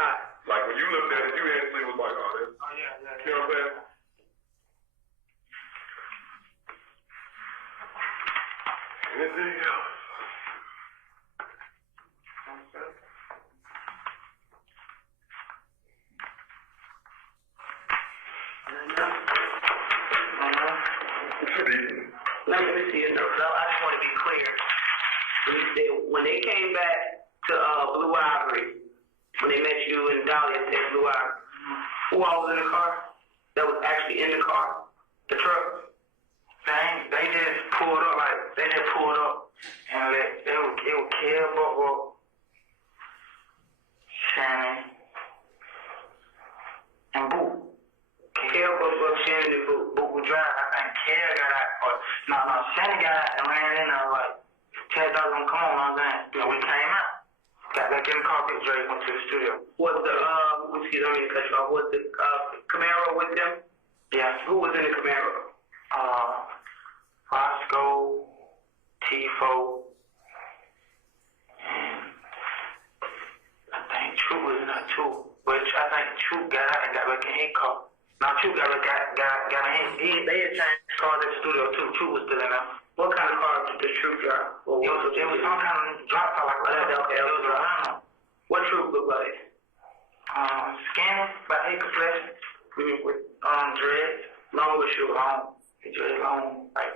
hot. Like when you looked at it, you actually was like, oh, that's, yeah. You know what I'm saying? Anything else? Let me see it though. I just want to be clear. When they came back to Blue Ivory, when they met you and Dolly at Blue Ivory, who all was in the car? That was actually in the car? The truck? They just pulled up, and it was Kill, Buc Buc, Shannon, and Buc. Kill, Buc Buc, Shannon, and Buc. Buc was driving. I think Kill got out, Shannon got out and ran in there like, Ted Dog gonna come on, and we came out. Got back in the car, Big Dre went to the studio. Was the, excuse me, to cut you off, was the Camaro with them? Yeah. Who was in the Camaro? Roscoe, Tifo, and I think True was in there too. Which I think True got out and got back in his car. Now True got in. They had changed cars at the studio too. True was still in there. What kind of car did the True drive? It was some kind of drop car like that. Okay. It was around. What True look like? Skinny, about 8 complexion. With dreads. Long or short? Long. He dreads long, like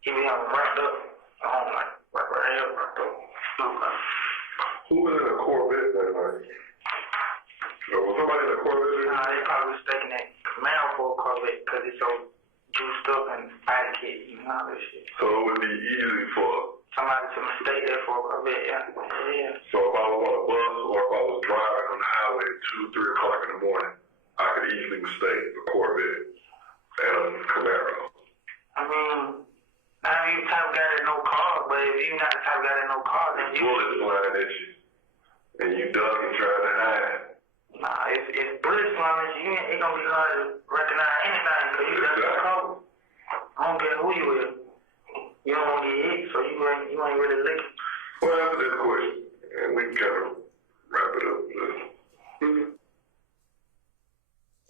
he be having wrapped up. Like right here, wrapped up. Okay. Who was in a Corvette that night? Was somebody in a Corvette? They probably mistaken that Camaro for a Corvette because it's so juiced up and body kit, all this shit. So it would be easy for somebody to mistake that for a Corvette, yeah. So if I was on a bus or if I was driving on the highway at 2, 3 o'clock in the morning, I could easily mistake a Corvette and a Camaro. I mean, not even the type of guy that no car, but if you're not the type of guy that no car, then you... Bullets flying at you, and you duck and try to hide. Nah, if bullets flying at you, it's gonna be hard to recognize anything, because you got the cold. I don't care who you is. You don't want to get hit, so you ain't really looking. Well, after this question, and we can kind of wrap it up.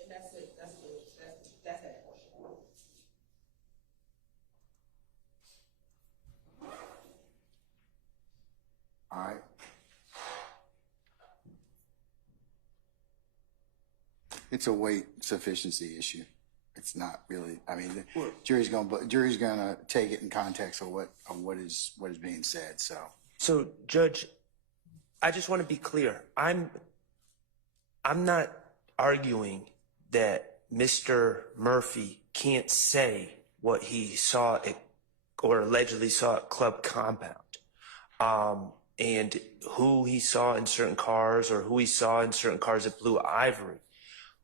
And that's it. That's that question. All right. It's a weight sufficiency issue. It's not really. I mean, the jury's gonna take it in context of what is being said. So, Judge, I just want to be clear. I'm not arguing that Mr. Murphy can't say what he saw or allegedly saw at Club Compound, and who he saw in certain cars or who he saw in certain cars at Blue Ivory.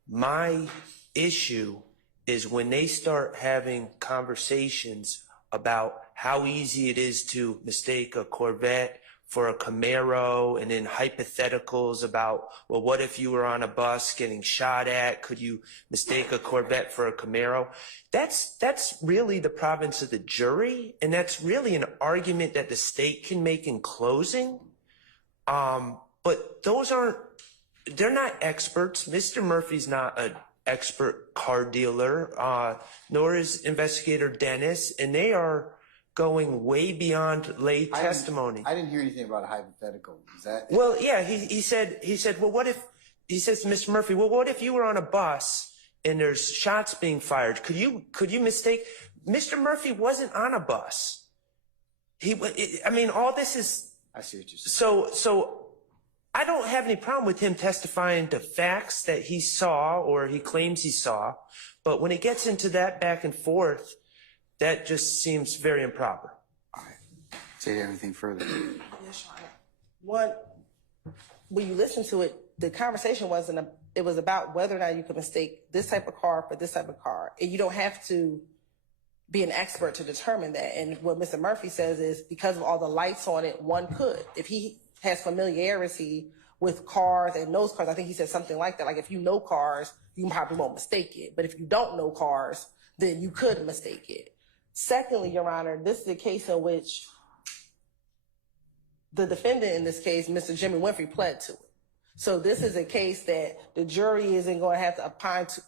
My issue is when they start having conversations about how easy it is to mistake a Corvette for a Camaro, and then hypotheticals about, well, what if you were on a bus getting shot at? Could you mistake a Corvette for a Camaro? That's really the province of the jury, and that's really an argument that the state can make in closing. But they're not experts. Mr. Murphy's not an expert car dealer, nor is Investigator Dennis, and they are going way beyond lay testimony. I didn't hear anything about a hypothetical. Is that? Well, yeah, he said, well, what if, he says to Mr. Murphy, well, what if you were on a bus and there's shots being fired? Could you mistake? Mr. Murphy wasn't on a bus. All this is. I see what you're saying. So I don't have any problem with him testifying to facts that he saw or he claims he saw, but when it gets into that back and forth, that just seems very improper. All right. Say anything further? Yes, Your Honor. When you listen to it, the conversation it was about whether or not you could mistake this type of car for this type of car. And you don't have to be an expert to determine that. And what Mr. Murphy says is because of all the lights on it, one could. If he has familiarity with cars and knows cars, I think he said something like that. Like if you know cars, you probably won't mistake it. But if you don't know cars, then you could mistake it. Secondly, Your Honor, this is a case in which the defendant in this case, Mr. Jimmy Winfrey, pled to it. So this is a case that the jury isn't going to have to opine to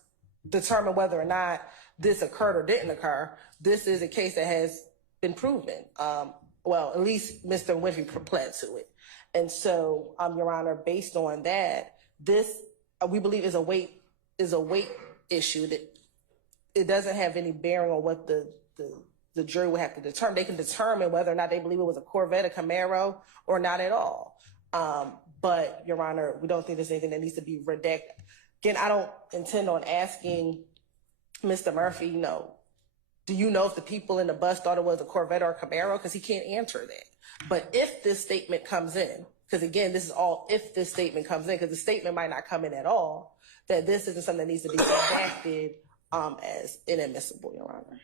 determine whether or not this occurred or didn't occur. This is a case that has been proven. Well, at least Mr. Winfrey pled to it. And so, Your Honor, based on that, this we believe is a weight issue that it doesn't have any bearing on what the jury would have to determine. They can determine whether or not they believe it was a Corvette, a Camaro, or not at all. But, Your Honor, we don't think there's anything that needs to be redacted. Again, I don't intend on asking Mr. Murphy, do you know if the people in the bus thought it was a Corvette or a Camaro? Because he can't answer that. But if this statement comes in, because again, this is all if this statement comes in, because the statement might not come in at all, that this isn't something that needs to be redacted as inadmissible, Your Honor.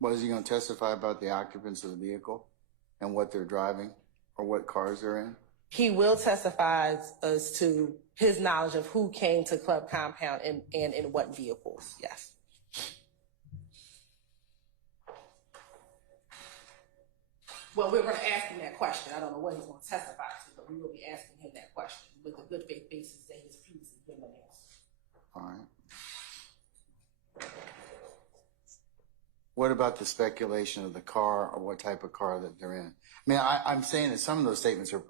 Was he going to testify about the occupants of the vehicle and what they're driving or what cars they're in? He will testify as to his knowledge of who came to Club Compound and in what vehicles, yes. Well, we're going to ask him that question. I don't know what he's going to testify to, but we will be asking him that question with a good faith basis that he's previously given an answer. All right. What about the speculation of the car or what type of car that they're in? I mean, I'm saying that some of those statements are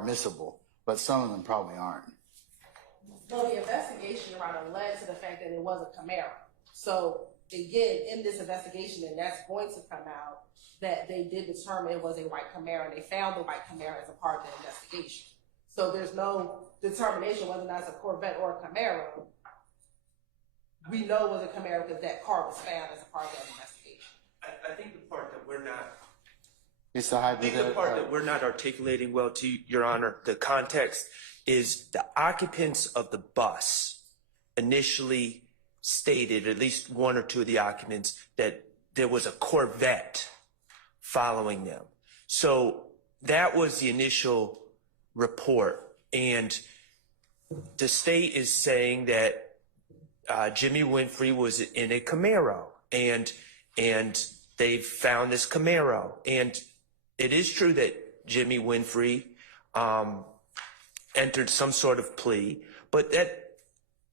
admissible, but some of them probably aren't. Well, the investigation, Your Honor, led to the fact that it was a Camaro. So, again, in this investigation, and that's going to come out, that they did determine it was a white Camaro, and they found the white Camaro as a part of the investigation. So there's no determination whether or not it's a Corvette or a Camaro. We know it was a Camaro because that car was found as a part of that investigation. I think the part that we're not It's the hypothetical. I think the part that we're not articulating well, to Your Honor, the context is the occupants of the bus initially stated, at least one or two of the occupants, that there was a Corvette following them. So that was the initial report. And the state is saying that Jimmy Winfrey was in a Camaro and they found this Camaro. And it is true that Jimmy Winfrey entered some sort of plea, but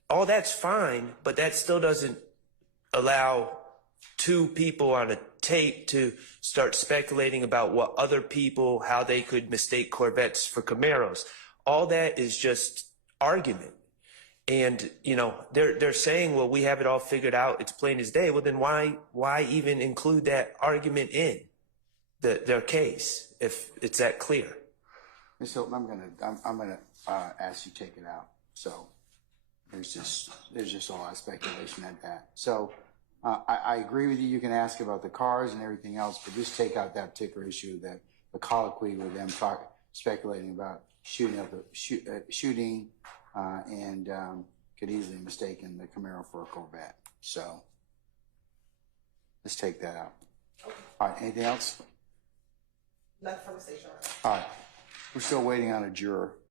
all that's fine, but that still doesn't allow two people on a tape to start speculating about what other people, how they could mistake Corvettes for Camaros. All that is just argument. And, they're saying, well, we have it all figured out. It's plain as day. Well, then why even include that argument in their case if it's that clear? So I'm gonna ask you to take it out. So there's just a lot of speculation at that. So I agree with you. You can ask about the cars and everything else, but just take out that particular issue, that the colloquy with them speculating about shooting and could easily mistaken the Camaro for a Corvette. So let's take that out. All right. Anything else? Nothing from the station. All right. We're still waiting on a juror.